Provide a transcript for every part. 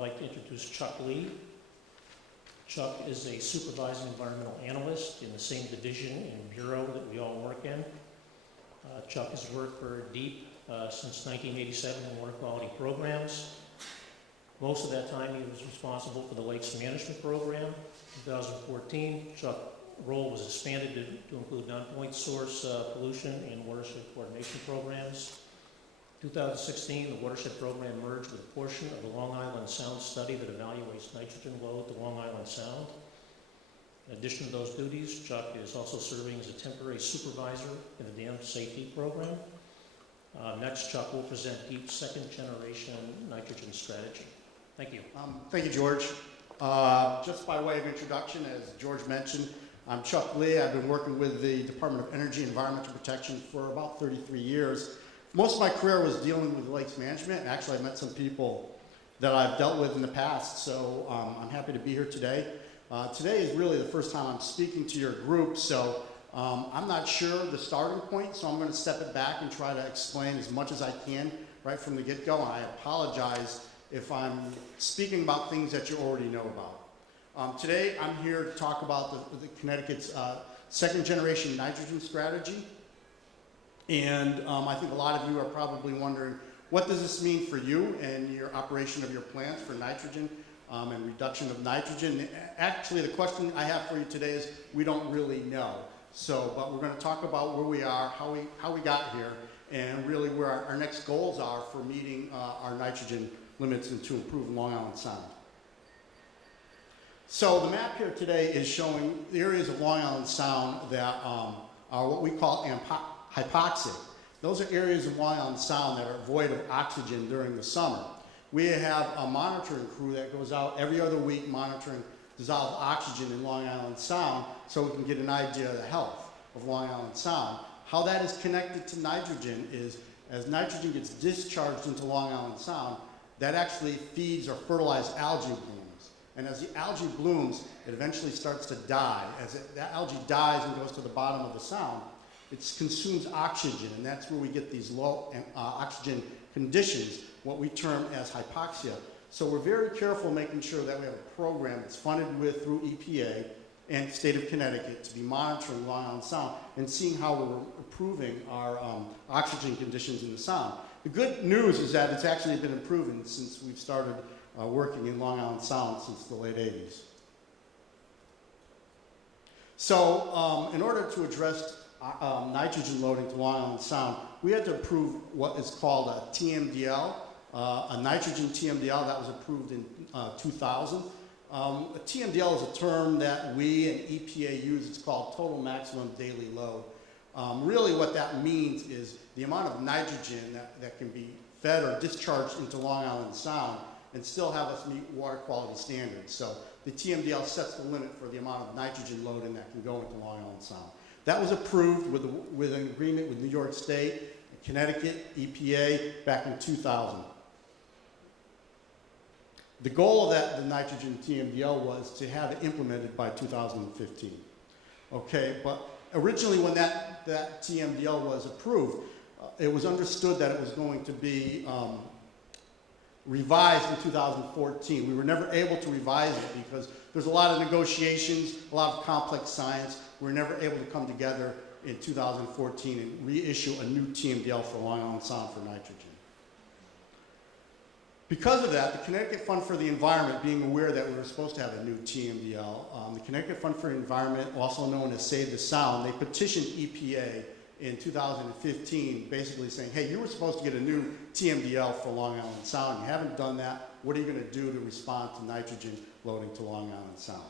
I'd like to introduce Chuck Lee. Chuck is a supervising environmental analyst in the same division and bureau that we all work in. Chuck has worked for DEEP since 1987 in water quality programs. Most of that time he was responsible for the Lakes Management Program. In 2014, Chuck's role was expanded to include non-point source pollution and watershed coordination programs. 2016, the watershed program merged with a portion of the Long Island Sound study that evaluates nitrogen load to Long Island Sound. In addition to those duties, Chuck is also serving as a temporary supervisor in the dam safety program. Next, Chuck will present DEEP's second generation nitrogen strategy. Thank you. Thank you, George. Just by way of introduction, as George mentioned, I'm Chuck Lee. I've been working with the Department of Energy and Environmental Protection for about 33 years. Most of my career was dealing with lakes management. Actually, I met some people that I've dealt with in the past, so I'm happy to be here today. Today is really the first time I'm speaking to your group, so I'm not sure the starting point, so I'm going to step it back and try to explain as much as I can right from the get-go, and I apologize if I'm speaking about things that you already know about. Today, I'm here to talk about the Connecticut's second generation nitrogen strategy. And I think a lot of you are probably wondering, what does this mean for you and your operation of your plants for nitrogen and reduction of nitrogen? Actually, the question I have for you today is, we don't really know. So, but we're going to talk about where we are, how we got here, and really where our next goals are for meeting our nitrogen limits and to improve Long Island Sound. So the map here today is showing the areas of Long Island Sound that are what we call hypoxic. Those are areas of Long Island Sound that are void of oxygen during the summer. We have a monitoring crew that goes out every other week monitoring dissolved oxygen in Long Island Sound so we can get an idea of the health of Long Island Sound. How that is connected to nitrogen is, as nitrogen gets discharged into Long Island Sound, that actually feeds or fertilizes algae blooms. And as the algae blooms, it eventually starts to die. As that algae dies and goes to the bottom of the sound, it consumes oxygen, and that's where we get these low oxygen conditions, what we term as hypoxia. So we're very careful making sure that we have a program that's funded through EPA and state of Connecticut to be monitoring Long Island Sound and seeing how we're improving our oxygen conditions in the sound. The good news is that it's actually been improving since we've started working in Long Island Sound since the late 80s. So in order to address nitrogen loading to Long Island Sound, we had to approve what is called a TMDL, a nitrogen TMDL that was approved in 2000. A TMDL is a term that we and EPA use. It's called total maximum daily load. Really what that means is the amount of nitrogen that can be fed or discharged into Long Island Sound and still have us meet water quality standards. So the TMDL sets the limit for the amount of nitrogen loading that can go into Long Island Sound. That was approved with an agreement with New York State, Connecticut, EPA back in 2000. The goal of the nitrogen TMDL was to have it implemented by 2015. Okay, but originally when that TMDL was approved, it was understood that it was going to be revised in 2014. We were never able to revise it because there's a lot of negotiations, a lot of complex science. We were never able to come together in 2014 and reissue a new TMDL for Long Island Sound for nitrogen. Because of that, the Connecticut Fund for the Environment, being aware that we were supposed to have a new TMDL, the Connecticut Fund for the Environment, also known as Save the Sound, they petitioned EPA in 2015, basically saying, hey, you were supposed to get a new TMDL for Long Island Sound. You haven't done that. What are you going to do to respond to nitrogen loading to Long Island Sound?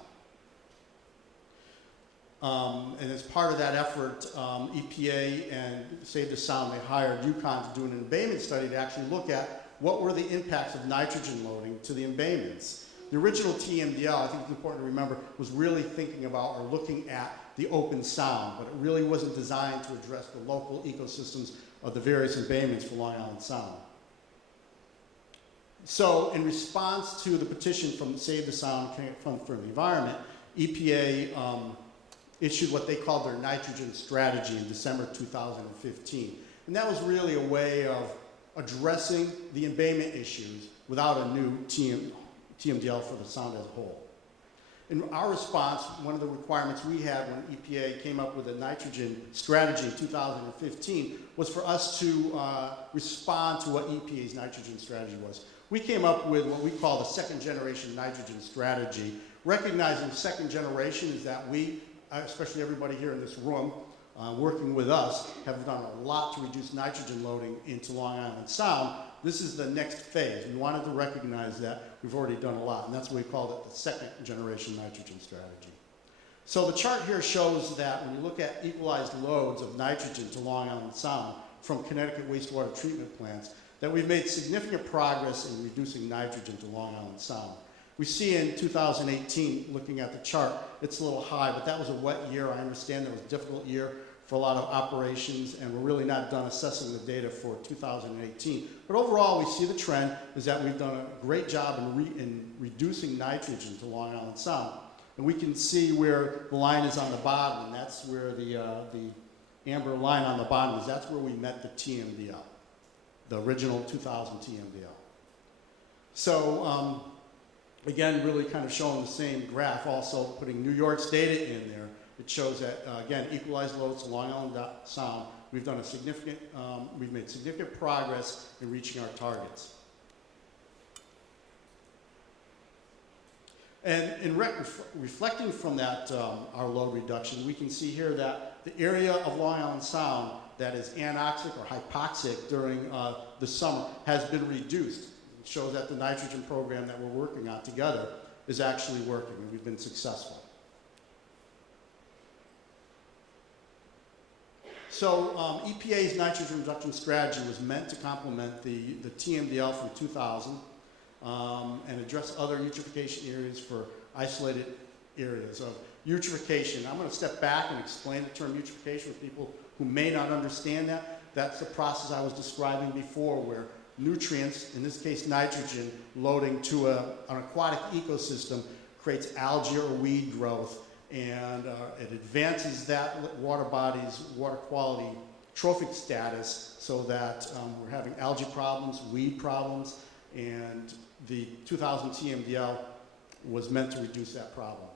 And as part of that effort, EPA and Save the Sound, they hired UConn to do an embayment study to actually look at what were the impacts of nitrogen loading to the embayments. The original TMDL, I think it's important to remember, was really thinking about or looking at the open sound, but it really wasn't designed to address the local ecosystems of the various embayments for Long Island Sound. So in response to the petition from Save the Sound, Connecticut Fund for the Environment, EPA issued what they called their nitrogen strategy in December 2015. And that was really a way of addressing the embayment issues without a new TMDL for the sound as a whole. In our response, one of the requirements we had when EPA came up with a nitrogen strategy in 2015 was for us to respond to what EPA's nitrogen strategy was. We came up with what we call the second generation nitrogen strategy, recognizing second generation is that we, especially everybody here in this room, working with us, have done a lot to reduce nitrogen loading into Long Island Sound. This is the next phase. We wanted to recognize that we've already done a lot, and that's why we called it the second generation nitrogen strategy. So the chart here shows that when you look at equalized loads of nitrogen to Long Island Sound from Connecticut wastewater treatment plants, that we've made significant progress in reducing nitrogen to Long Island Sound. We see in 2018, looking at the chart, it's a little high, but that was a wet year. I understand that was a difficult year for a lot of operations, and we're really not done assessing the data for 2018. But overall, we see the trend is that we've done a great job in reducing nitrogen to Long Island Sound. And we can see where the line is on the bottom, and that's where the amber line on the bottom is. That's where we met the TMDL, the original 2000 TMDL. So again, really kind of showing the same graph, also putting New York's data in there. It shows that, again, equalized loads to Long Island Sound, we've done a significant, we've made significant progress in reaching our targets. And in reflecting from that, our load reduction, we can see here that the area of Long Island Sound that is anoxic or hypoxic during the summer has been reduced. It shows that the nitrogen program that we're working on together is actually working, and we've been successful. So EPA's nitrogen reduction strategy was meant to complement the TMDL from 2000 and address other eutrophication areas for isolated areas of eutrophication. I'm going to step back and explain the term eutrophication for people who may not understand that. That's the process I was describing before, where nutrients, in this case nitrogen, loading to an aquatic ecosystem creates algae or weed growth, and it advances that water body's water quality trophic status so that we're having algae problems, weed problems, and the 2000 TMDL was meant to reduce that problem.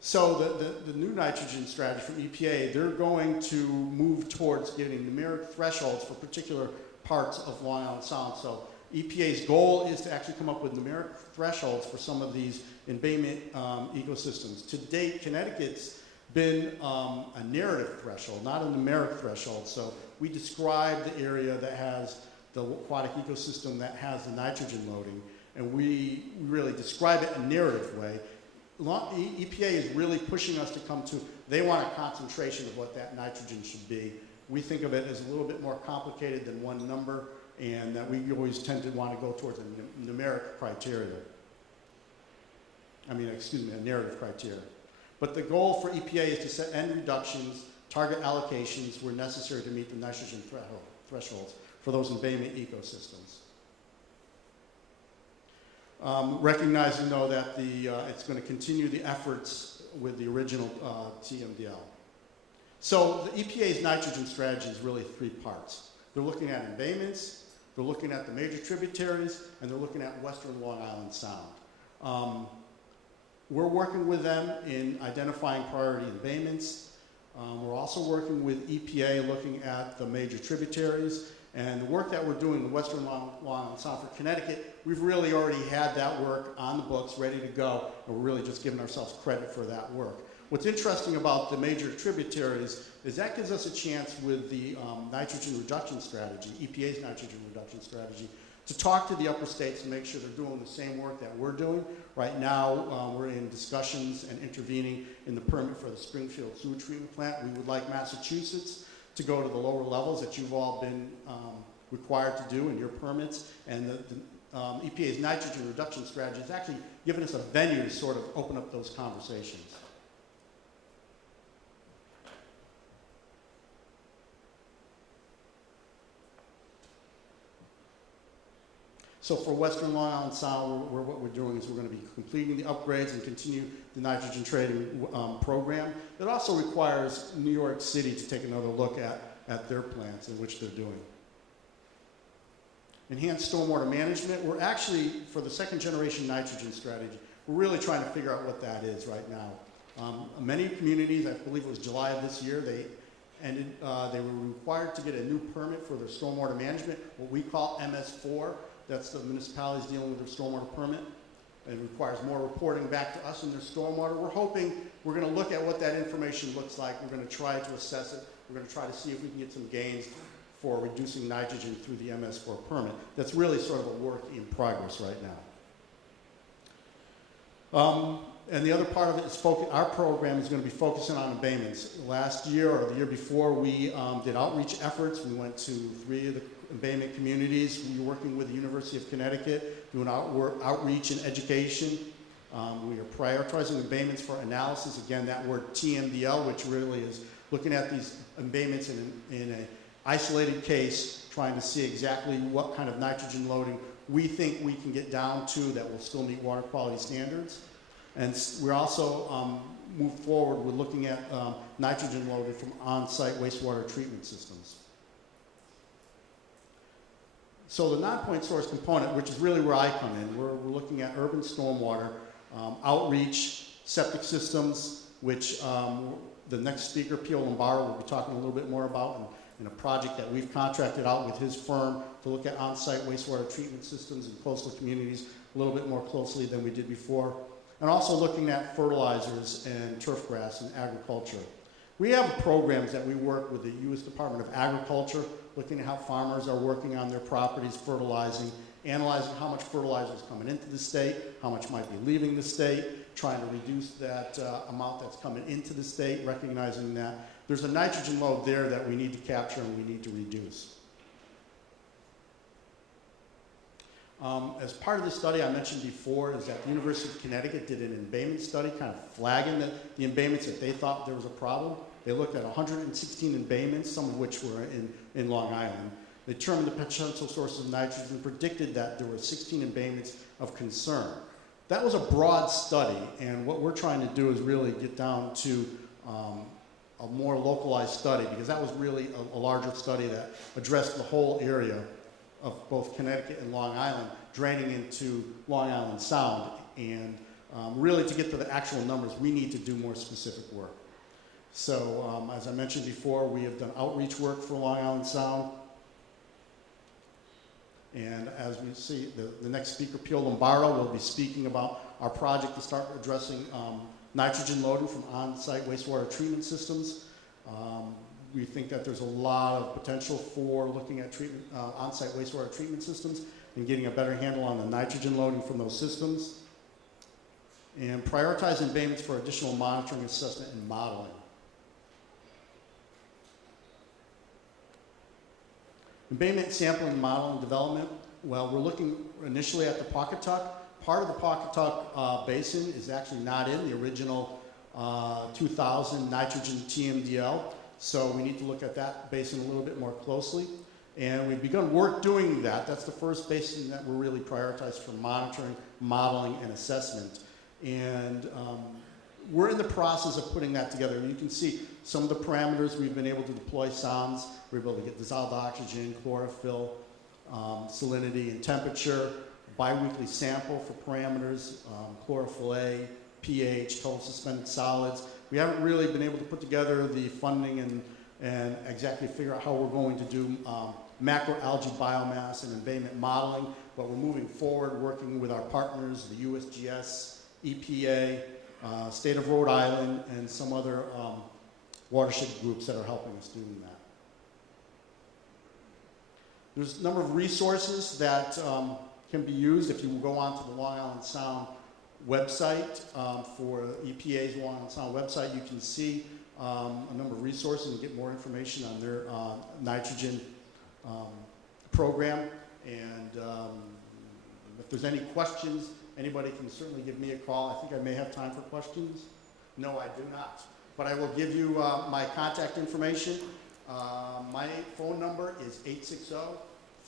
So the new nitrogen strategy from EPA, they're going to move towards getting numeric thresholds for particular parts of Long Island Sound. So EPA's goal is to actually come up with numeric thresholds for some of these embayment ecosystems. To date, Connecticut's been a narrative threshold, not a numeric threshold. So we describe the area that has the aquatic ecosystem that has the nitrogen loading, and we really describe it in a narrative way. EPA is really pushing us to come to, they want a concentration of what that nitrogen should be. We think of it as a little bit more complicated than one number, and that we always tend to want to go towards a numeric criteria. A narrative criteria. But the goal for EPA is to set end reductions, target allocations where necessary to meet the nitrogen thresholds for those embayment ecosystems. Recognizing, though, that it's going to continue the efforts with the original TMDL. So the EPA's nitrogen strategy is really three parts. They're looking at embayments, they're looking at the major tributaries, and they're looking at western Long Island Sound. We're working with them in identifying priority embayments. We're also working with EPA looking at the major tributaries. And the work that we're doing in western Long Island Sound for Connecticut, we've really already had that work on the books, ready to go, and we're really just giving ourselves credit for that work. What's interesting about the major tributaries is that gives us a chance with the nitrogen reduction strategy, EPA's nitrogen reduction strategy, to talk to the upper states and make sure they're doing the same work that we're doing. Right now, we're in discussions and intervening in the permit for the Springfield Sewage Treatment Plant. We would like Massachusetts to go to the lower levels that you've all been required to do in your permits. And the EPA's nitrogen reduction strategy has actually given us a venue to sort of open up those conversations. So for western Long Island Sound, what we're doing is we're going to be completing the upgrades and continue the nitrogen trading program. It also requires New York City to take another look at their plants and which they're doing. Enhanced stormwater management, we're actually, for the second generation nitrogen strategy, we're really trying to figure out what that is right now. Many communities, I believe it was July of this year, they were required to get a new permit for their stormwater management, what we call MS4. That's the municipalities dealing with their stormwater permit. It requires more reporting back to us in their stormwater. We're hoping we're going to look at what that information looks like. We're going to try to assess it. We're going to try to see if we can get some gains for reducing nitrogen through the MS4 permit. That's really sort of a work in progress right now. And the other part of it is our program is going to be focusing on abatements. Last year or the year before, we did outreach efforts. We went to 3 of the abatement communities. We were working with the University of Connecticut, doing outreach and education. We are prioritizing abatements for analysis. Again, that word TMDL, which really is looking at these abatements in an isolated case, trying to see exactly what kind of nitrogen loading we think we can get down to that will still meet water quality standards. And we're also moved forward with looking at nitrogen loaded from on-site wastewater treatment systems. So the non-point source component, which is really where I come in, we're looking at urban stormwater, outreach, septic systems, which the next speaker, Pio Lombardo, will be talking a little bit more about in a project that we've contracted out with his firm to look at on-site wastewater treatment systems in coastal communities a little bit more closely than we did before. And also looking at fertilizers and turf grass and agriculture. We have programs that we work with the U.S. Department of Agriculture, looking at how farmers are working on their properties, fertilizing, analyzing how much fertilizer is coming into the state, how much might be leaving the state, trying to reduce that amount that's coming into the state, recognizing that there's a nitrogen load there that we need to capture and we need to reduce. As part of the study I mentioned before is that the University of Connecticut did an embayment study, kind of flagging the embayments that they thought there was a problem. They looked at 116 embayments, some of which were in Long Island. They determined the potential sources of nitrogen and predicted that there were 16 embayments of concern. That was a broad study, and what we're trying to do is really get down to a more localized study, because that was really a larger study that addressed the whole area of both Connecticut and Long Island, draining into Long Island Sound. And really to get to the actual numbers, we need to do more specific work. So as I mentioned before, we have done outreach work for Long Island Sound. And as we see, the next speaker, Pio Lombardo, will be speaking about our project to start addressing nitrogen loading from on-site wastewater treatment systems. We think that there's a lot of potential for looking at on-site wastewater treatment systems and getting a better handle on the nitrogen loading from those systems. And prioritizing abatements for additional monitoring, assessment, and modeling. Abatement sampling, modeling, development. Well, we're looking initially at the Pawcatuck. Part of the Pawcatuck Basin is actually not in the original 2000 nitrogen TMDL. So we need to look at that basin a little bit more closely. And we've begun work doing that. That's the first basin that we're really prioritized for monitoring, modeling, and assessment. And we're in the process of putting that together. You can see some of the parameters we've been able to deploy SONS. We're able to get dissolved oxygen, chlorophyll, salinity, and temperature, biweekly sample for parameters, chlorophyll A, pH, total suspended solids. We haven't really been able to put together the funding and exactly figure out how we're going to do macroalgae biomass and abatement modeling, but we're moving forward working with our partners, the USGS, EPA, State of Rhode Island, and some other watershed groups that are helping us doing that. There's a number of resources that can be used if you go onto the Long Island Sound website. For EPA's Long Island Sound website, you can see a number of resources and get more information on their nitrogen program. And if there's any questions, anybody can certainly give me a call. I think I may have time for questions. No, I do not. But I will give you my contact information. My phone number is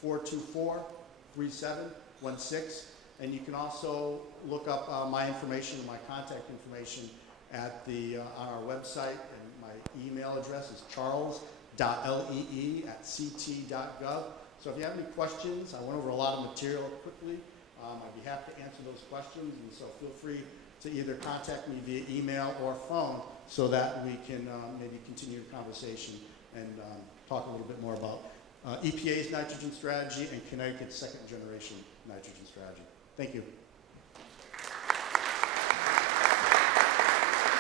860-424-3716. And you can also look up my information and my contact information at on our website. And my email address is charles.lee@ct.gov. So if you have any questions, I went over a lot of material quickly. I'd be happy to answer those questions, and so feel free to either contact me via email or phone so that we can maybe continue the conversation and talk a little bit more about EPA's nitrogen strategy and Connecticut's second generation nitrogen strategy. Thank you.